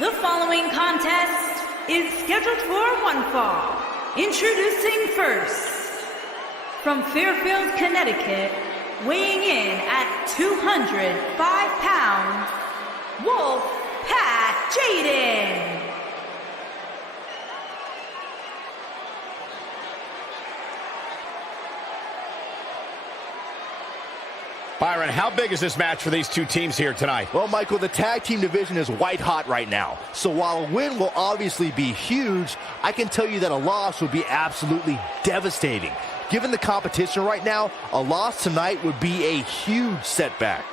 The following contest is scheduled for one fall. Introducing first, from Fairfield, Connecticut, weighing in at 205 pounds, Wolfpack Jaden. Byron, how big is this match for these two teams here tonight? Well, Michael, the tag team division is white hot right now. So while a win will obviously be huge, I can tell you that a loss would be absolutely devastating. Given the competition right now, a loss tonight would be a huge setback.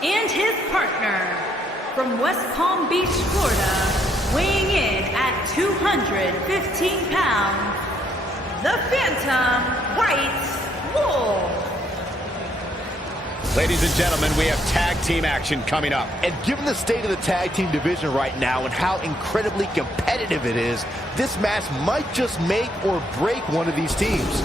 And his partner, from West Palm Beach, Florida, weighing in at 215 pounds, the Phantom White Wolf. Ladies and gentlemen, we have tag team action coming up. And given the state of the tag team division right now and how incredibly competitive it is, this match might just make or break one of these teams.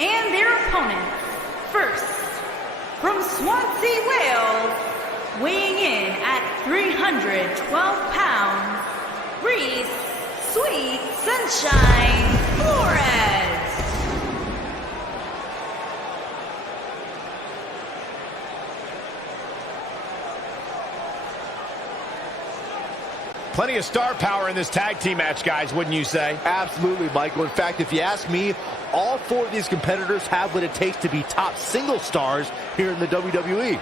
And their opponents, first, from Swansea, Wales, weighing in at 312 pounds, Reese Sweet Sunshine Flores. Plenty of star power in this tag team match, guys, wouldn't you say? Absolutely, Michael. In fact, if you ask me, all four of these competitors have what it takes to be top single stars here in the WWE.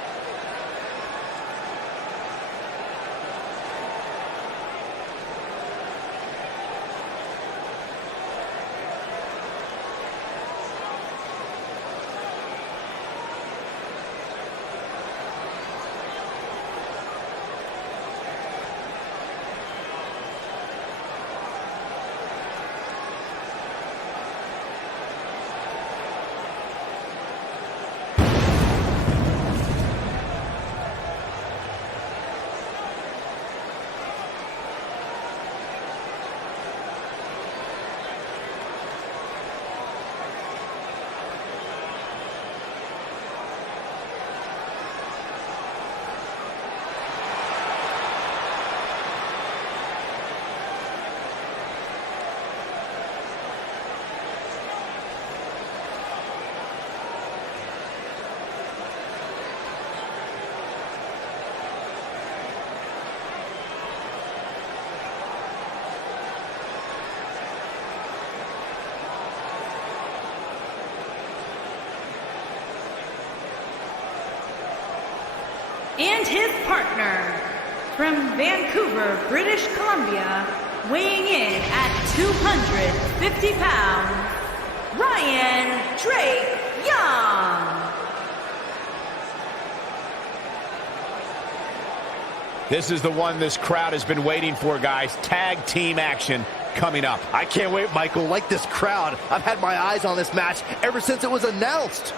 And his partner, from Vancouver, British Columbia, weighing in at 250 pounds, Ryan Drake Young. This is the one this crowd has been waiting for, guys. Tag team action coming up. I can't wait, Michael. Like this crowd, I've had my eyes on this match ever since it was announced.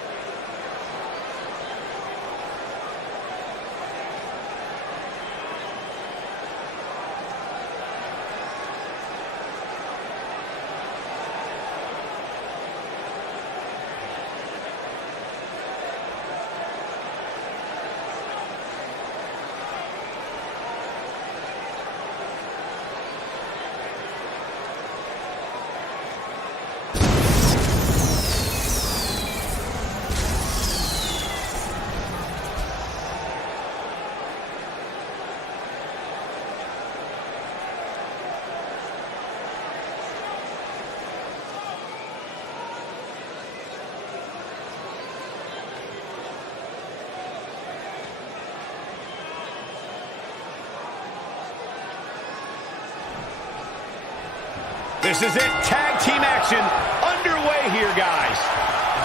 This is it. Tag team action underway here, guys.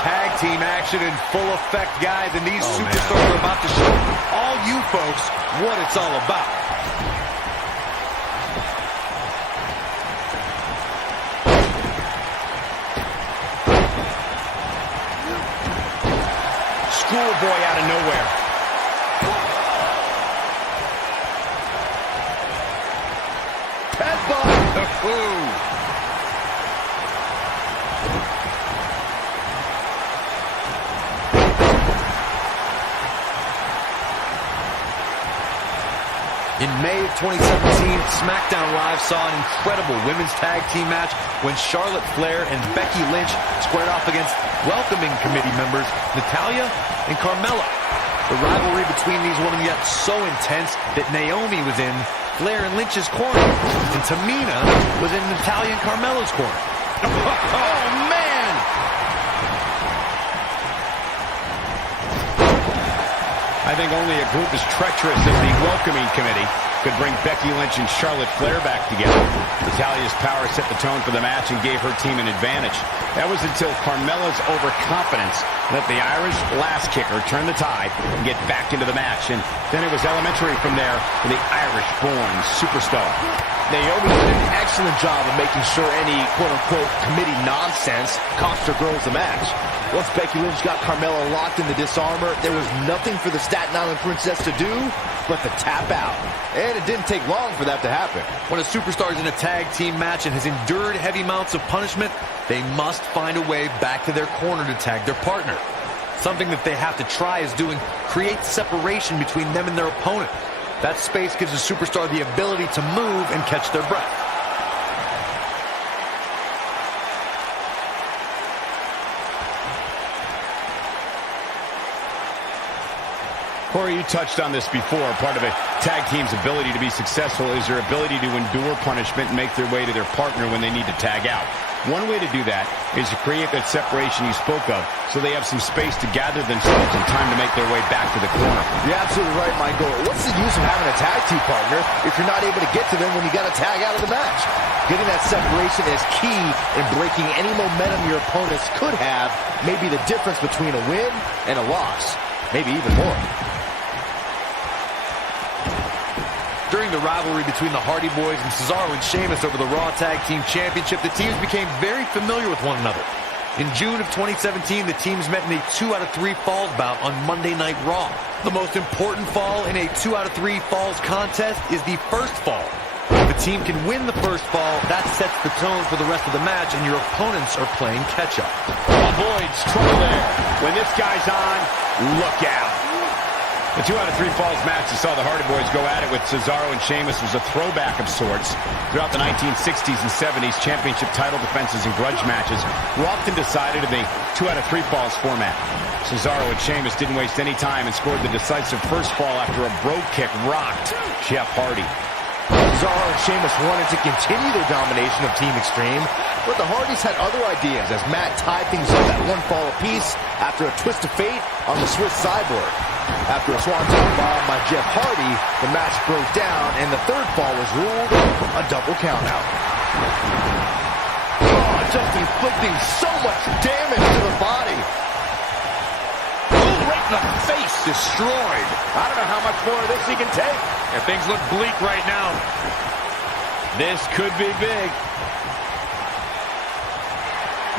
Tag team action in full effect, guys, and these superstars are about to show all you folks what it's all about. Schoolboy out of nowhere. Headbutt. In May of 2017, SmackDown Live saw an incredible women's tag team match when Charlotte Flair and Becky Lynch squared off against welcoming committee members Natalya and Carmella. The rivalry between these women got so intense that Naomi was in Flair and Lynch's corner, and Tamina was in Natalya and Carmella's corner. Oh, man! I think only a group as treacherous as the welcoming committee could bring Becky Lynch and Charlotte Flair back together. Natalya's power set the tone for the match and gave her team an advantage. That was until Carmella's overconfidence let the Irish last kicker turn the tide and get back into the match. And then it was elementary from there for the Irish-born superstar. Naomi did an excellent job of making sure any quote-unquote committee nonsense cost her girls the match. Once Becky Lynch got Carmella locked in the disarmor, there was nothing for the Staten Island Princess to do but to tap out. And it didn't take long for that to happen. When a superstar is in a tag team match and has endured heavy amounts of punishment, they must find a way back to their corner to tag their partner. Something that they have to try is doing create separation between them and their opponent. That space gives a superstar the ability to move and catch their breath. Corey, you touched on this before. Part of a tag team's ability to be successful is their ability to endure punishment and make their way to their partner when they need to tag out. One way to do that is to create that separation you spoke of so they have some space to gather themselves and time to make their way back to the corner. You're absolutely right, Michael. What's the use of having a tag team partner if you're not able to get to them when you got to tag out of the match? Getting that separation is key in breaking any momentum your opponents could have, maybe the difference between a win and a loss, maybe even more. During the rivalry between the Hardy Boys and Cesaro and Sheamus over the Raw Tag Team Championship, the teams became very familiar with one another. In June of 2017, the teams met in a 2 out of 3 falls bout on Monday Night Raw. The most important fall in a 2 out of 3 falls contest is the first fall. If a team can win the first fall, that sets the tone for the rest of the match, and your opponents are playing catch-up. Avoids trouble there. When this guy's on, look out. The 2 out of 3 falls match that saw the Hardy Boys go at it with Cesaro and Sheamus was a throwback of sorts. Throughout the 1960s and 70s, championship title defenses and grudge matches were often decided in the 2 out of 3 falls format. Cesaro and Sheamus didn't waste any time and scored the decisive first fall after a brogue kick rocked Jeff Hardy. Cesaro and Sheamus wanted to continue their domination of Team Extreme, but the Hardys had other ideas as Matt tied things up at one fall apiece after a twist of fate on the Swiss Cyborg. After a swanton bomb by Jeff Hardy, the match broke down and the third fall was ruled a double countout. Oh, just inflicting so much damage to the body. Right in the face, destroyed. I don't know how much more of this he can take. Yeah, things look bleak right now. This could be big.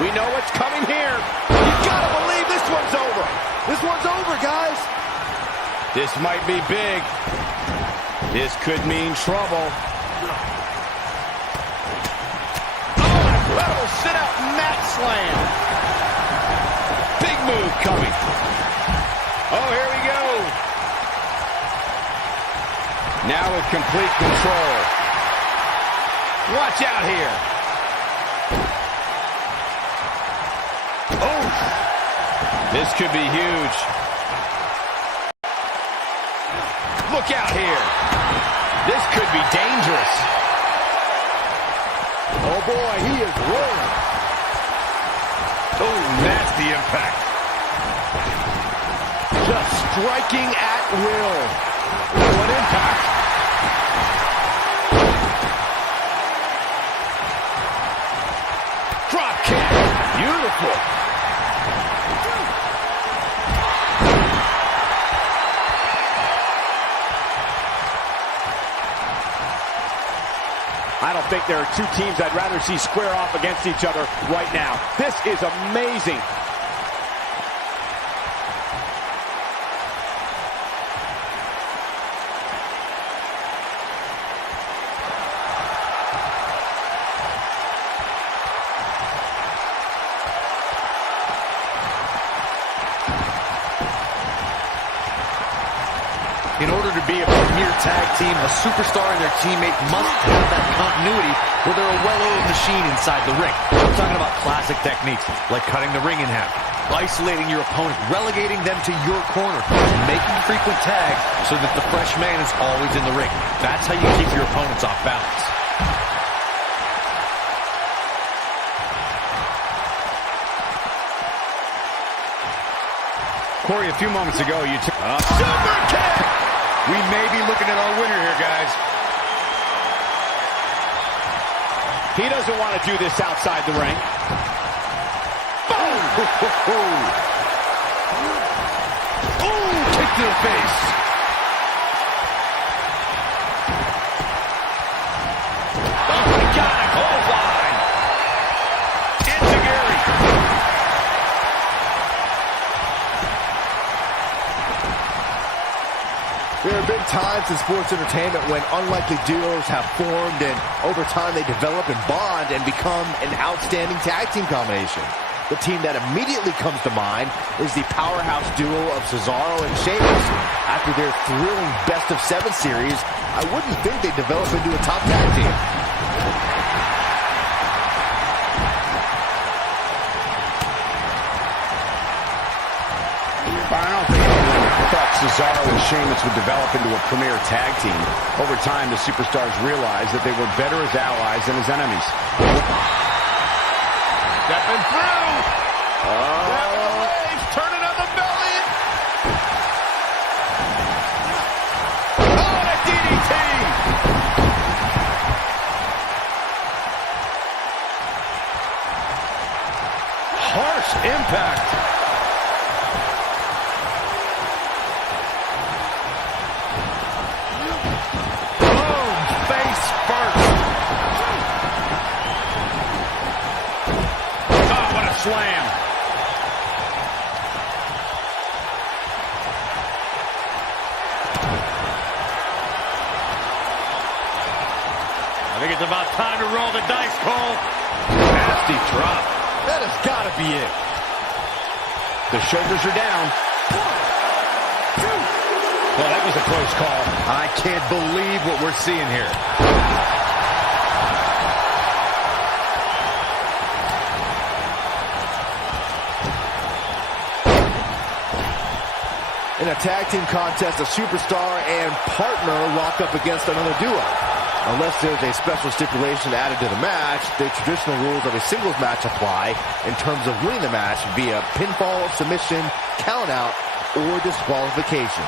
We know what's coming here. You've got to believe this one's over. This one's over, guys. This might be big. This could mean trouble. Oh, incredible sit-out mat slam. Big move coming. Oh, here we go. Now with complete control. Watch out here. Oh, this could be huge. Look out here. This could be dangerous. Oh, boy, he is rolling. Oh, nasty impact. Just striking at will. What impact. Drop kick. Beautiful. I don't think there are two teams I'd rather see square off against each other right now. This is amazing. In order to be a premier tag team, a superstar and their teammate must have that continuity where they're a well-oiled machine inside the ring. I'm talking about classic techniques like cutting the ring in half, isolating your opponent, relegating them to your corner, making frequent tags so that the fresh man is always in the ring. That's how you keep your opponents off balance. Corey, a few moments ago, you took a super kick. We may be looking at our winner here, guys. He doesn't want to do this outside the ring. Boom! Ooh, kick to the face. Oh, my God, a clothesline. Into Gary. There have been times in sports entertainment when unlikely duos have formed and over time they develop and bond and become an outstanding tag team combination. The team that immediately comes to mind is the powerhouse duo of Cesaro and Sheamus. After their thrilling best-of-7 series, I wouldn't think they'd develop into a top tag team. I don't think anyone thought Cesaro and Sheamus would develop into a premier tag team. Over time, the superstars realized that they were better as allies than as enemies. Stepping through! Grabbing the legs, turning on the belly! Oh, and a DDT! Harsh impact! Slam. I think it's about time to roll the dice, Cole. Nasty drop. That has got to be it. The shoulders are down. 1, 2. Well, that was a close call. I can't believe what we're seeing here. In a tag team contest, a superstar and partner lock up against another duo. Unless there's a special stipulation added to the match, the traditional rules of a singles match apply in terms of winning the match via pinfall, submission, countout, or disqualification.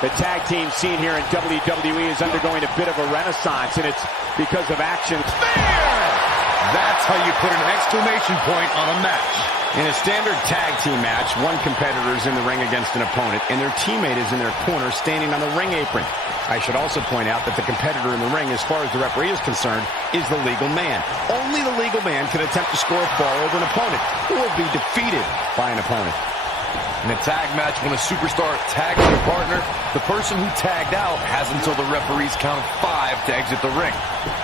The tag team scene here in WWE is undergoing a bit of a renaissance, and it's because of action. That's how you put an exclamation point on a match. In a standard tag team match, one competitor is in the ring against an opponent, and their teammate is in their corner standing on the ring apron. I should also point out that the competitor in the ring, as far as the referee is concerned, is the legal man. Only the legal man can attempt to score a fall over an opponent or be defeated by an opponent. In a tag match, when a superstar tags their partner, the person who tagged out has until the referee's count of 5 to exit the ring.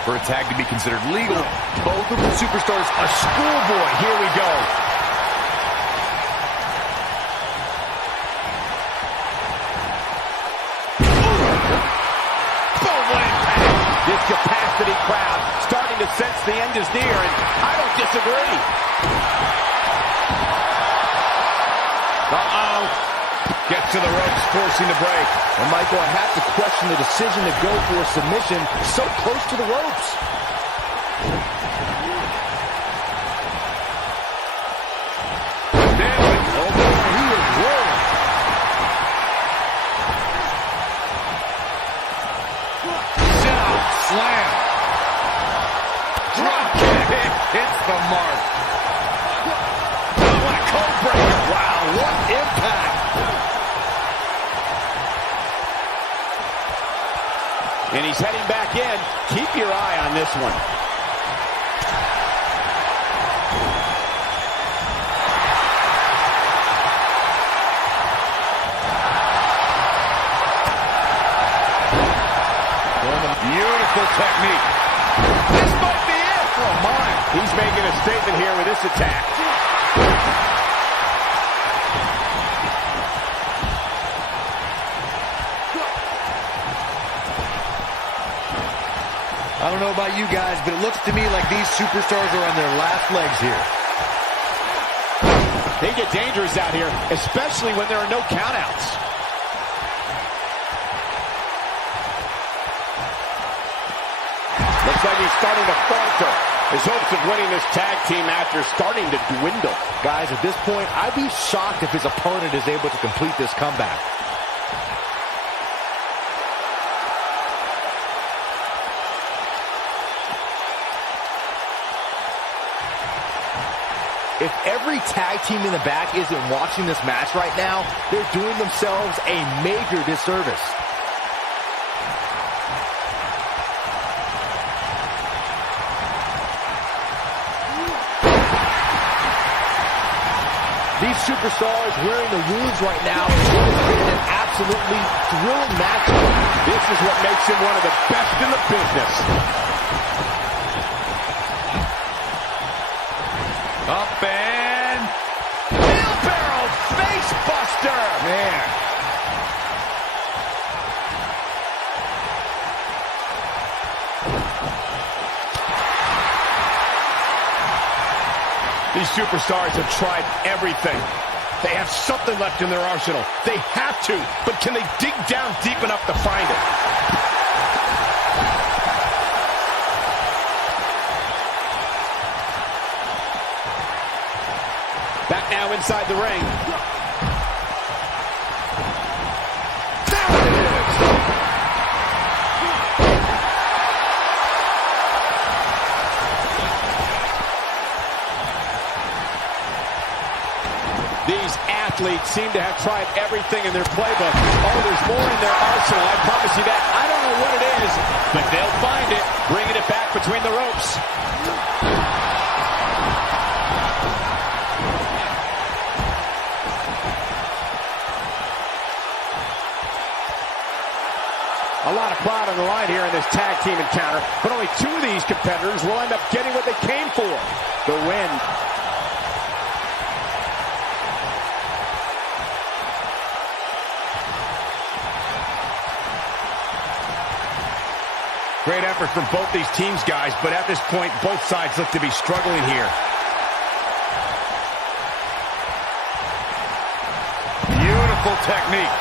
For a tag to be considered legal, both of the superstars are schoolboy. Here we go. Boom, what impact! This capacity crowd starting to sense the end is near, and I don't disagree. Gets to the ropes, forcing the break. And Michael, I have to question the decision to go for a submission so close to the ropes. He is rolling. Sit-out, slam. Drop kick. Hits the mark. Oh, what a code breaker. Wow, what impact. And he's heading back in. Keep your eye on this one. Beautiful technique. This might be it. Oh, my. He's making a statement here with this attack. I don't know about you guys, but it looks to me like these superstars are on their last legs here. They get dangerous out here, especially when there are no countouts. Looks like he's starting to falter. His hopes of winning this tag team match are starting to dwindle. Guys, at this point, I'd be shocked if his opponent is able to complete this comeback. If every tag team in the back isn't watching this match right now, they're doing themselves a major disservice. These superstars wearing the wounds right now have been an absolutely thrilling match. This is what makes him one of the best in the business. Up and Wheelbarrow face buster. man. These superstars have tried everything. They have something left in their arsenal. They have to, but can they dig down deep enough to find it? Back now inside the ring. There it is. These athletes seem to have tried everything in their playbook. Oh, there's more in their arsenal, I promise you that. I don't know what it is, but they'll find it, bringing it back between the ropes. A lot of pride on the line here in this tag team encounter, but only 2 of these competitors will end up getting what they came for, the win. Great effort from both these teams, guys, but at this point, both sides look to be struggling here. Beautiful technique.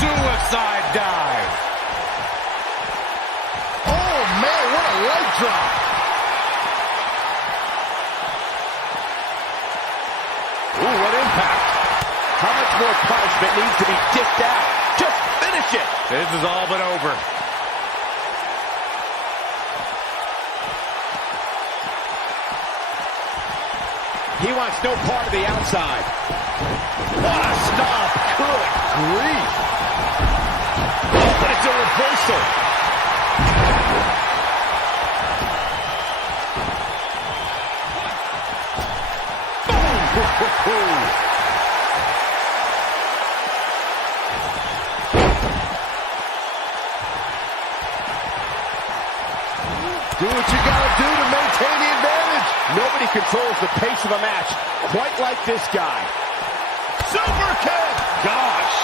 Suicide dive. Oh, man, what a leg drop. Ooh, what impact. How much more punishment needs to be dished out? Just finish it. This is all but over. He wants no part of the outside. What a stop. Good grief. Oh, but it's a reversal. Do what you gotta do to maintain the advantage. Nobody controls the pace of a match quite like this guy. Super kick. Gosh.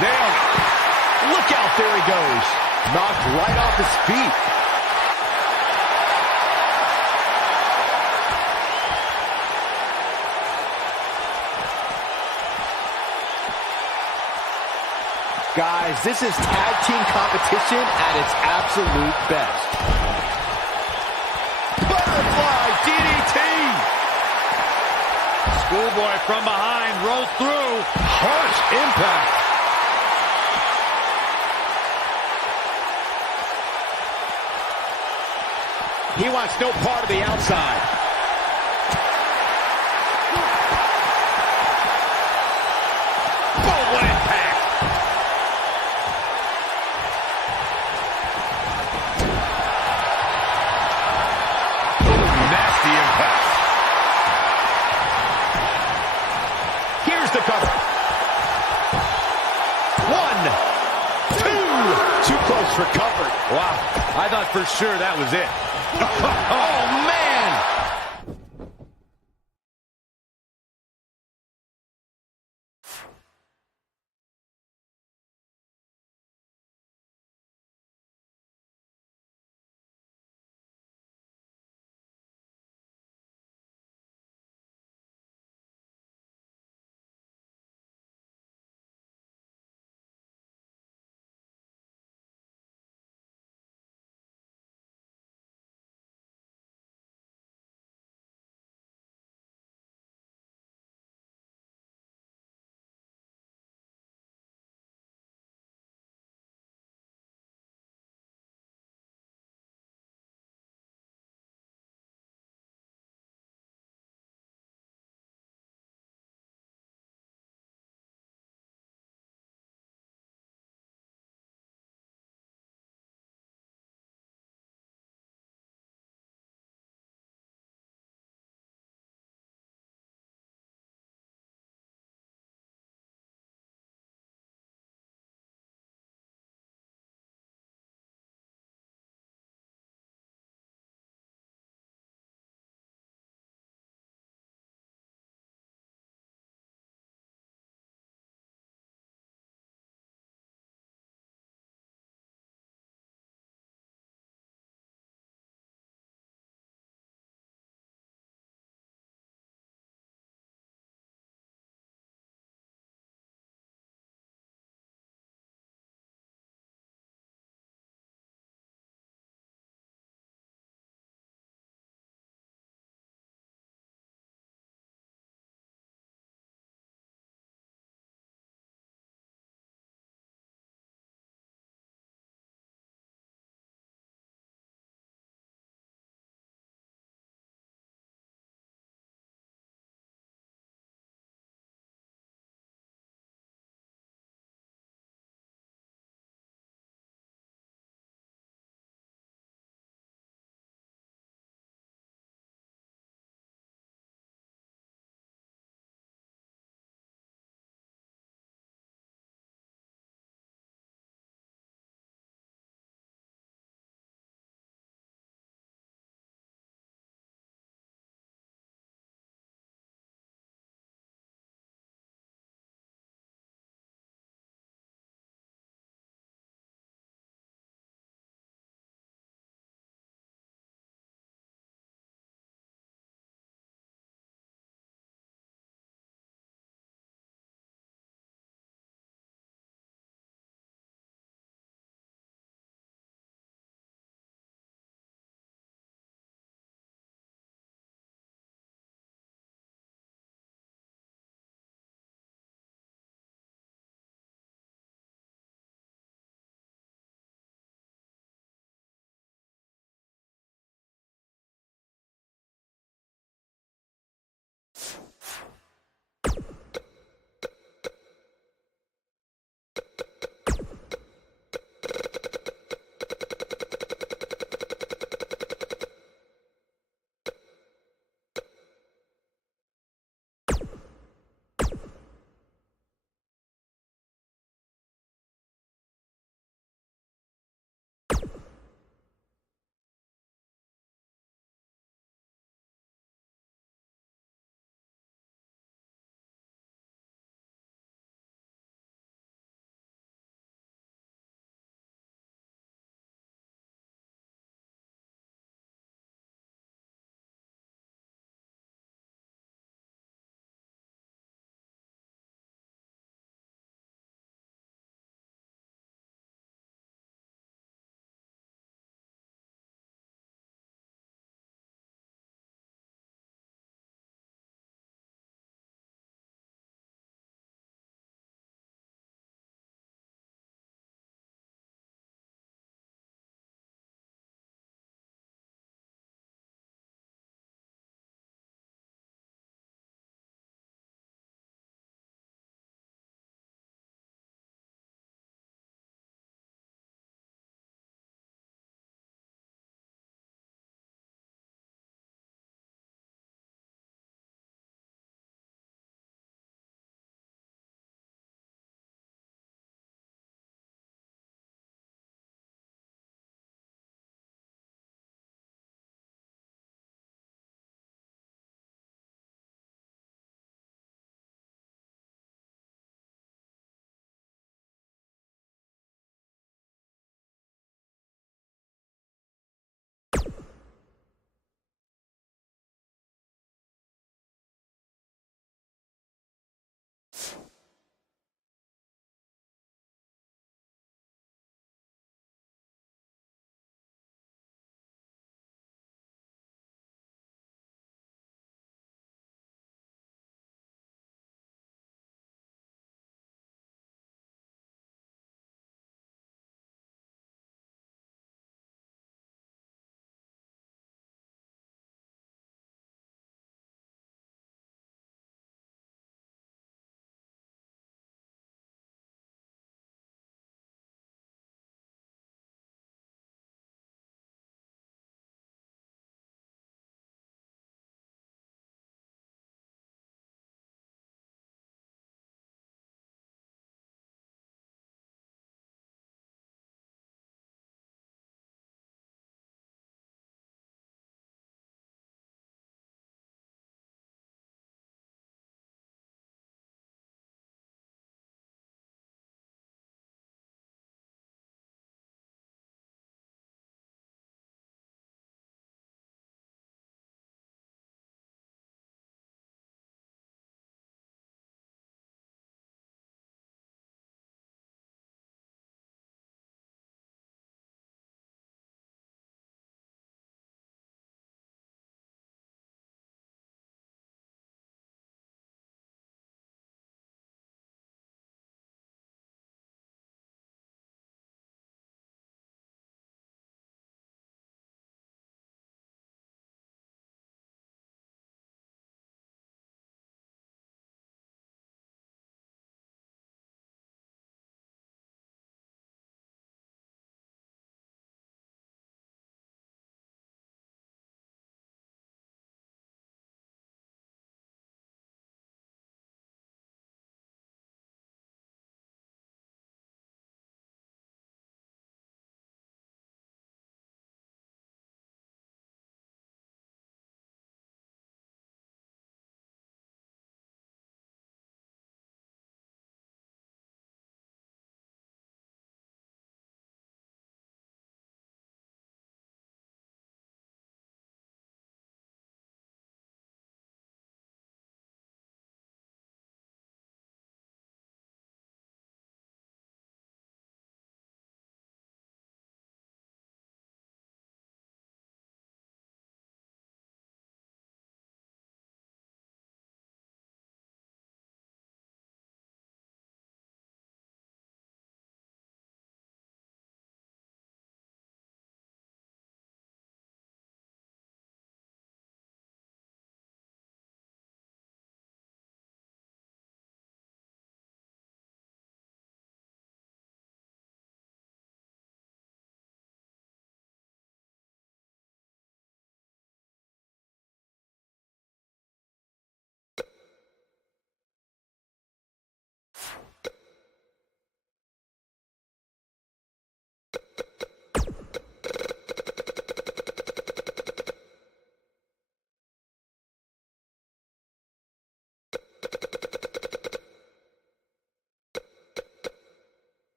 Nailed it. Look out, there he goes. Knocked right off his feet. Guys, this is tag team competition at its absolute best. Butterfly DDT. Schoolboy from behind rolls through. Harsh impact. He wants no part of the outside. Oh, what impact. Nasty impact. Here's the cover. 1, 2. Too close for comfort. Wow, I thought for sure that was it. Oh, man.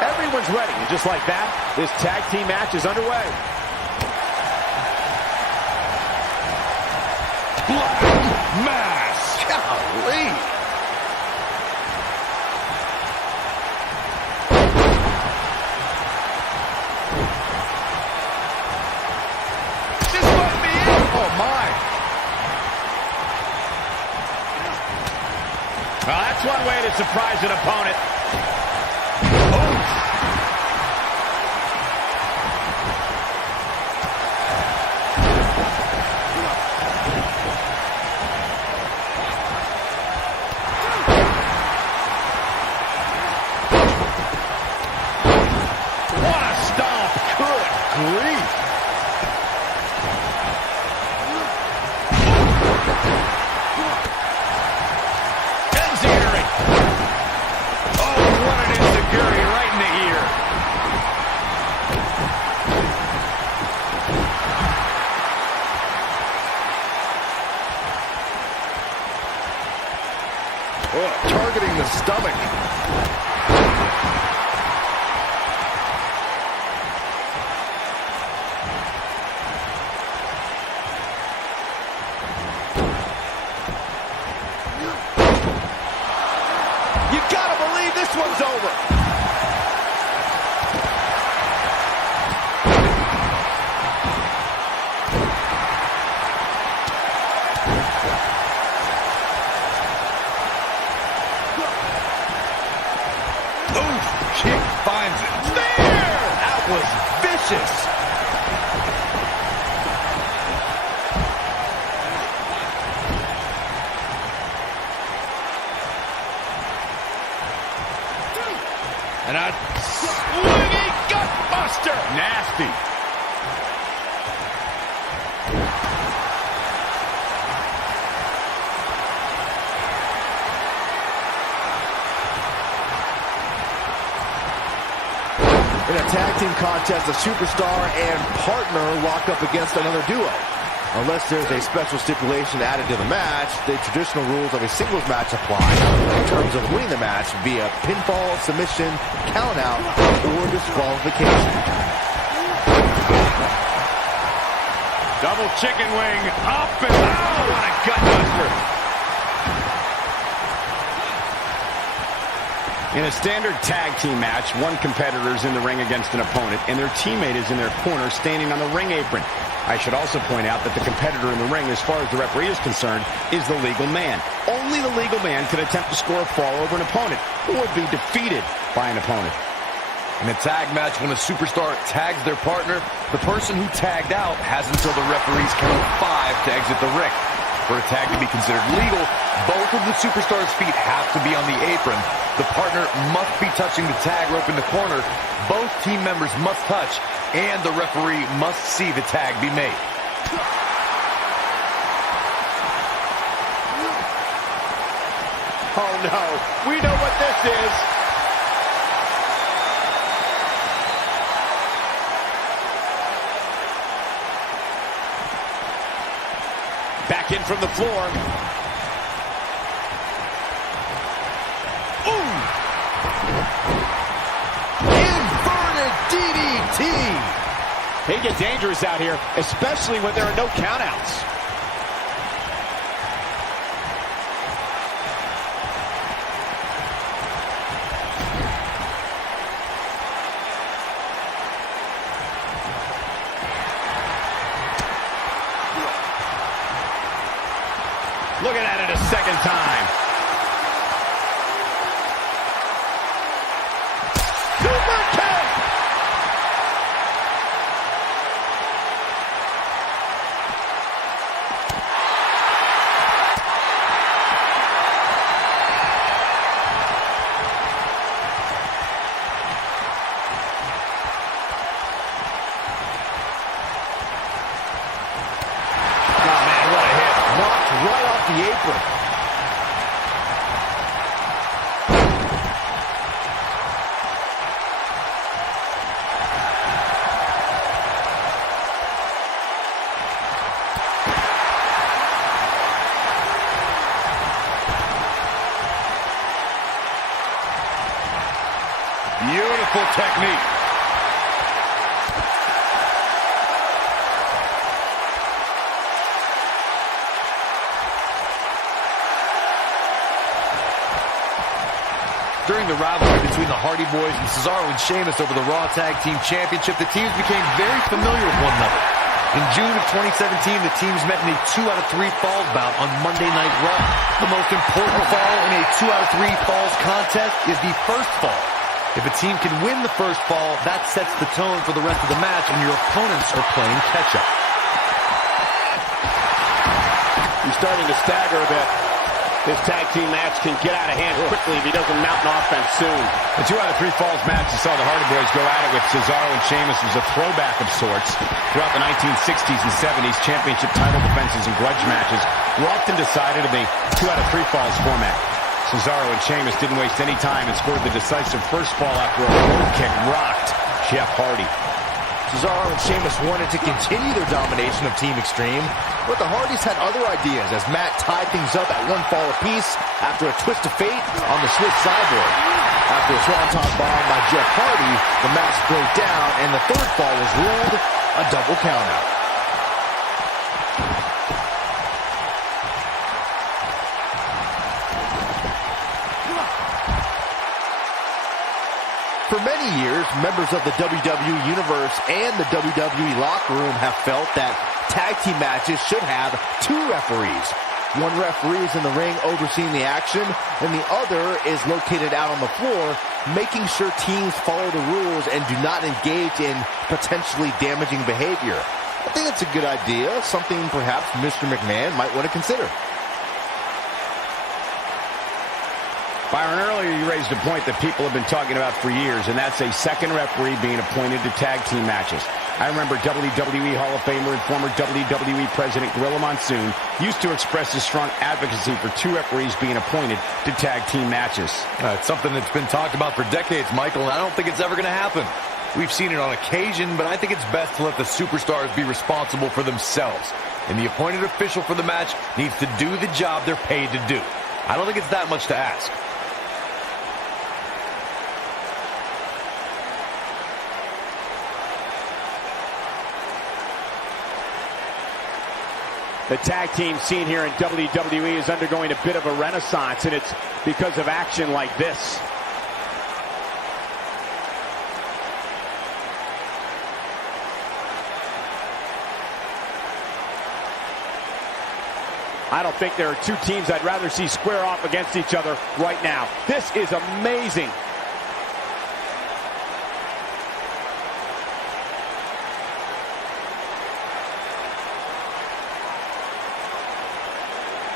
Everyone's ready, and just like that, this tag team match is underway. Black Mass! Golly! This might be it! Oh, my! Well, that's one way to surprise an opponent. Targeting the stomach. You gotta believe this one's over. Kick finds it. There! That was vicious. And a swinging gutbuster. Nasty. In a tag team contest, a superstar and partner lock up against another duo. Unless there's a special stipulation added to the match, the traditional rules of a singles match apply in terms of winning the match via pinfall, submission, countout, or disqualification. Double chicken wing up and oh, what a gutbuster. In a standard tag team match, one competitor is in the ring against an opponent, and their teammate is in their corner standing on the ring apron. I should also point out that the competitor in the ring, as far as the referee is concerned, is the legal man. Only the legal man can attempt to score a fall over an opponent or be defeated by an opponent. In a tag match, when a superstar tags their partner, the person who tagged out has until the referees count 5 to exit the ring. For a tag to be considered legal, both of the superstars' feet have to be on the apron. The partner must be touching the tag rope in the corner. Both team members must touch, and the referee must see the tag be made. Oh no, we know what this is. Back in from the floor. Ooh! Inverted DDT! They get dangerous out here, especially when there are no countouts. Looking at it a second time. Super kick! Right off the apron. Beautiful technique. During the rivalry between the Hardy Boys and Cesaro and Sheamus over the Raw Tag Team Championship, the teams became very familiar with one another. In June of 2017, the teams met in a 2 out of 3 falls bout on Monday Night Raw. The most important fall in a 2 out of 3 falls contest is the first fall. If a team can win the first fall, that sets the tone for the rest of the match, and your opponents are playing catch-up. He's starting to stagger a bit. This tag team match can get out of hand quickly if he doesn't mount an offense soon. The 2 out of 3 falls match you saw the Hardy Boys go at it with Cesaro and Sheamus was a throwback of sorts. Throughout the 1960s and 70s, championship title defenses and grudge matches were often decided in a 2 out of 3 falls format. Cesaro and Sheamus didn't waste any time and scored the decisive first fall after a road kick rocked Jeff Hardy. Cesaro and Sheamus wanted to continue their domination of Team Extreme, but the Hardys had other ideas as Matt tied things up at 1 fall apiece after a twist of fate on the Swiss sideboard. After a swanton bomb by Jeff Hardy, the match broke down and the third fall was ruled a double countout. For many years, members of the WWE Universe and the WWE locker room have felt that tag team matches should have 2 referees. One referee is in the ring overseeing the action, and the other is located out on the floor, making sure teams follow the rules and do not engage in potentially damaging behavior. I think it's a good idea, something perhaps Mr. McMahon might want to consider. Byron, earlier you raised a point that people have been talking about for years, and that's a second referee being appointed to tag team matches. I remember WWE Hall of Famer and former WWE President Gorilla Monsoon used to express his strong advocacy for 2 referees being appointed to tag team matches. It's something that's been talked about for decades, Michael, and I don't think it's ever going to happen. We've seen it on occasion, but I think it's best to let the superstars be responsible for themselves. And the appointed official for the match needs to do the job they're paid to do. I don't think it's that much to ask. The tag team scene here in WWE is undergoing a bit of a renaissance, and it's because of action like this. I don't think there are 2 teams I'd rather see square off against each other right now. This is amazing.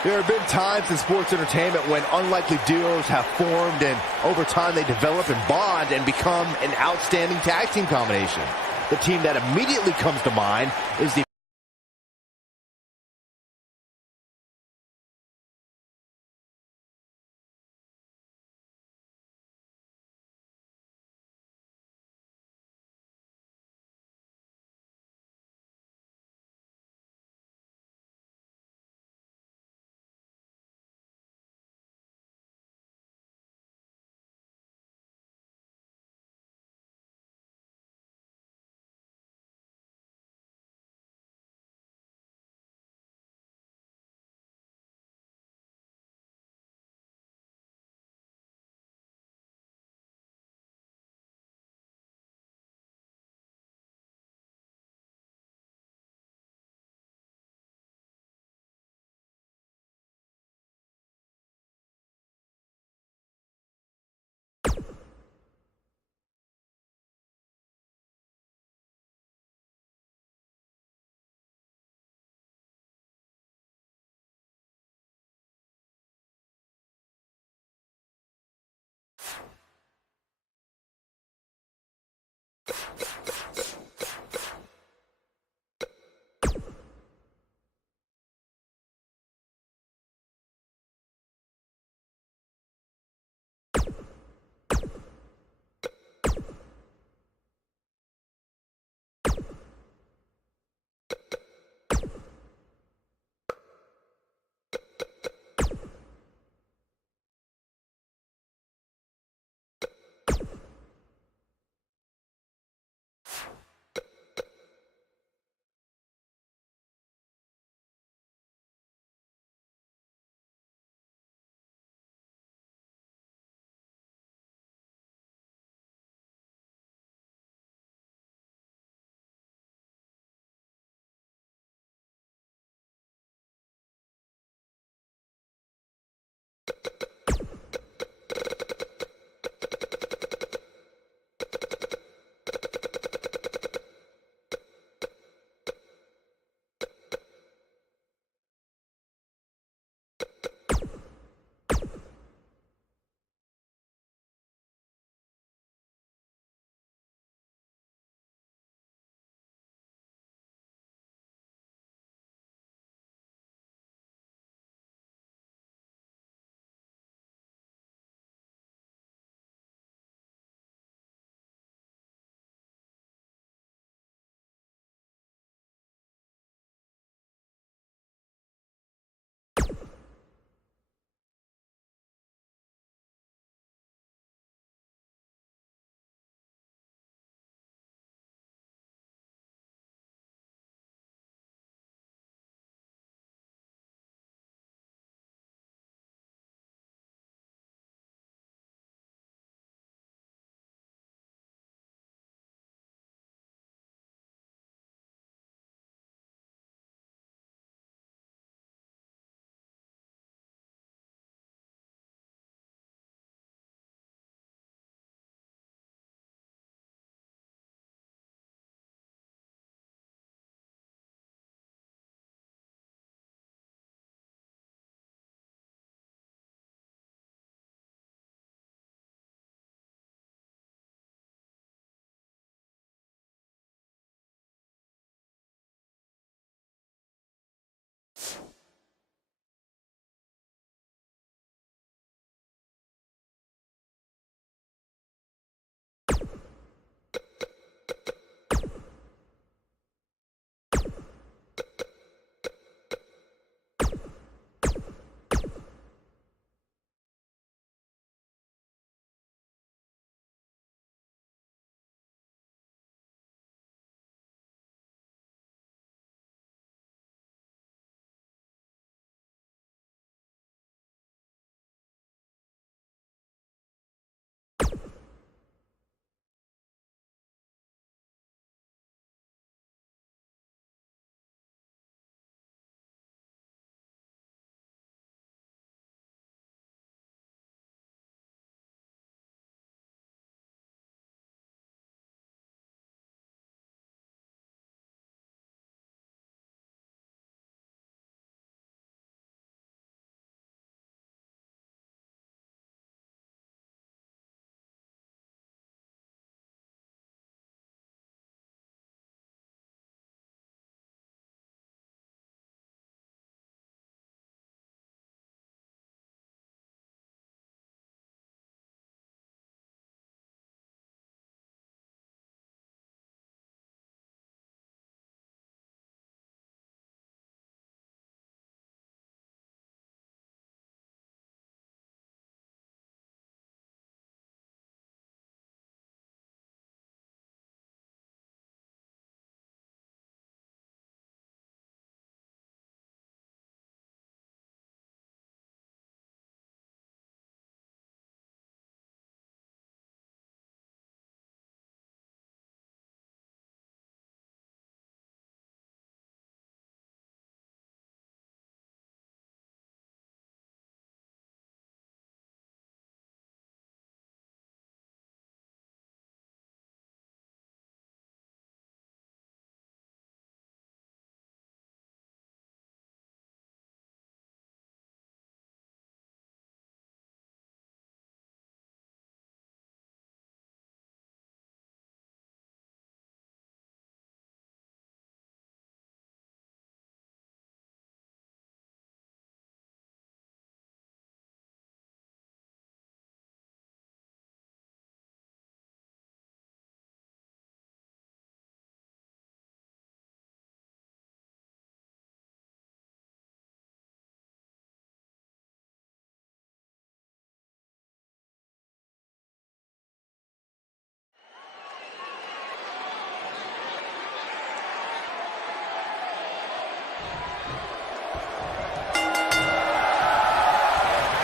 There have been times in sports entertainment when unlikely duos have formed and over time they develop and bond and become an outstanding tag team combination. The team that immediately comes to mind is the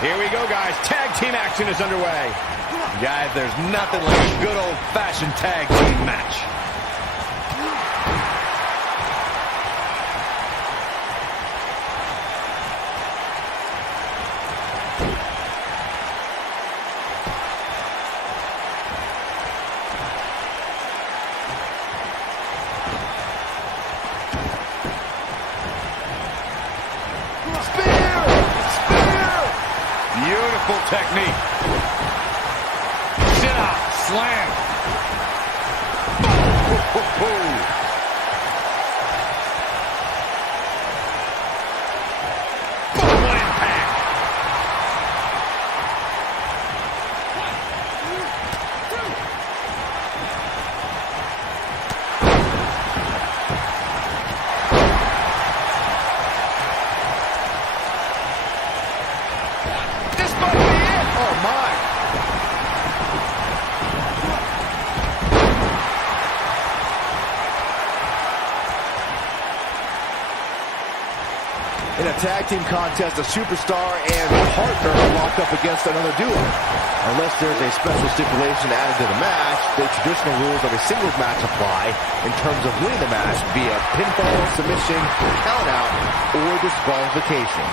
Here we go, guys. Tag team action is underway. Guys, there's nothing like a good old-fashioned tag team match. Beautiful technique. Sit out, slam. Boom, impact. This might be it. Oh, my. In a tag team contest, a superstar and partner are locked up against another duo. Unless there's a special stipulation added to the match, the traditional rules of a singles match apply in terms of winning the match via pinfall, submission, countout, or disqualification.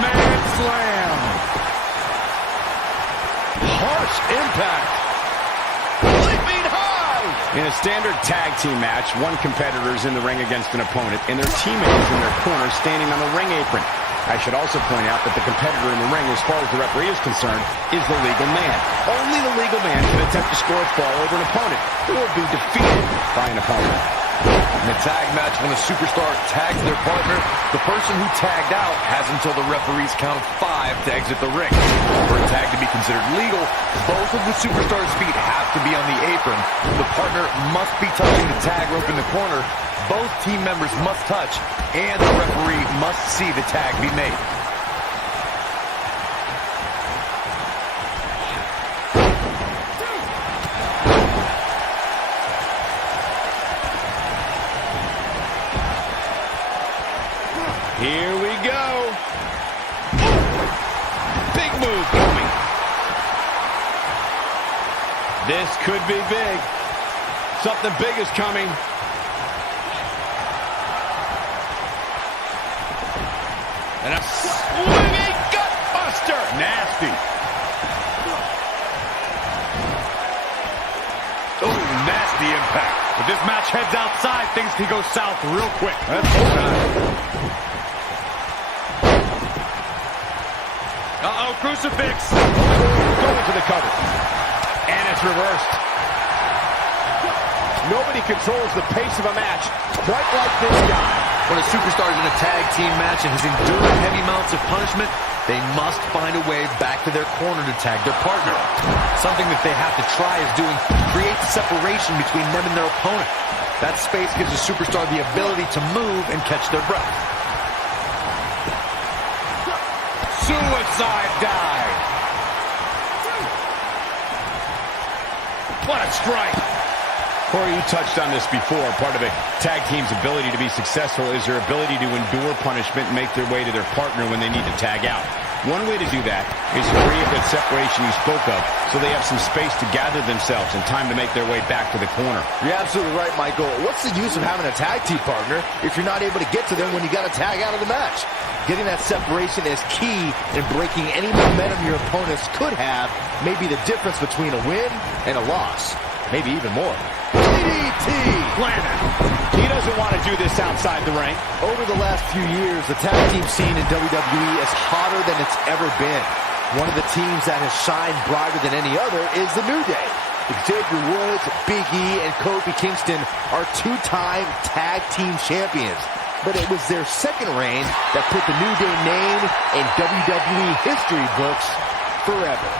Man slam. Harsh impact. Leaping high. In a standard tag team match, one competitor is in the ring against an opponent, and their teammate is in their corner standing on the ring apron. I should also point out that the competitor in the ring, as far as the referee is concerned, is the legal man. Only the legal man can attempt to score a fall over an opponent or be defeated by an opponent. In a tag match, when a superstar tags their partner, the person who tagged out has until the referee's count of 5 to exit the ring. For a tag to be considered legal, both of the superstar's feet have to be on the apron. The partner must be touching the tag rope in the corner. Both team members must touch, and the referee must see the tag be made. Here we go. Big move coming. This could be big. Something big is coming. And a swinging gutbuster. Nasty. Oh, nasty impact. If this match heads outside, things can go south real quick. Let's hope not. Uh-oh, crucifix. Going for the cover. And it's reversed. Nobody controls the pace of a match quite like this guy. When a superstar is in a tag team match and has endured heavy amounts of punishment, they must find a way back to their corner to tag their partner. Something that they have to try is doing creates separation between them and their opponent. That space gives a superstar the ability to move and catch their breath. Suicide dive. What a strike. Corey, you touched on this before. Part of a tag team's ability to be successful is their ability to endure punishment and make their way to their partner when they need to tag out. One way to do that is to create that separation you spoke of so they have some space to gather themselves and time to make their way back to the corner. You're absolutely right, Michael. What's the use of having a tag team partner if you're not able to get to them when you got to tag out of the match? Getting that separation is key in breaking any momentum your opponents could have, maybe the difference between a win and a loss. Maybe even more. DDT! Planet. He doesn't want to do this outside the ring. Over the last few years, the tag team scene in WWE is hotter than it's ever been. One of the teams that has shined brighter than any other is the New Day. Xavier Woods, Big E, and Kofi Kingston are two-time tag team champions. But it was their second reign that put the New Day name in WWE history books forever.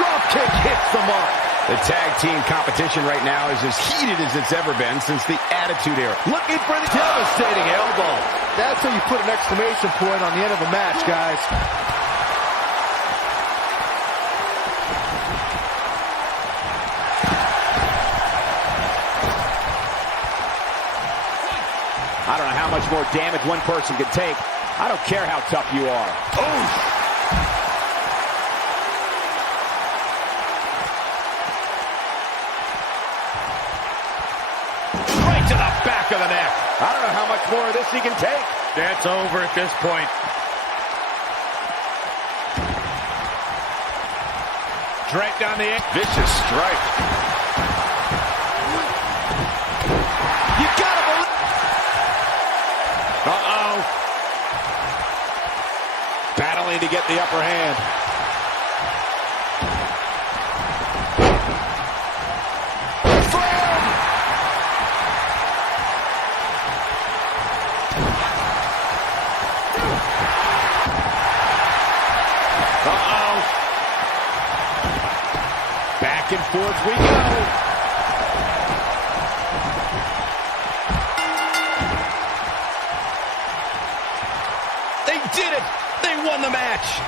Dropkick hits the mark. The tag team competition right now is as heated as it's ever been since the Attitude Era. Looking for the devastating elbow. That's how you put an exclamation point on the end of a match, guys. I don't know how much more damage one person can take. I don't care how tough you are. Oof. Right to the back of the neck. I don't know how much more of this he can take. That's over at this point. Straight down the end. Vicious strike. You gotta believe. Uh-oh. Battling to get the upper hand. Uh-oh. Back and forth we go. They did it. They won the match.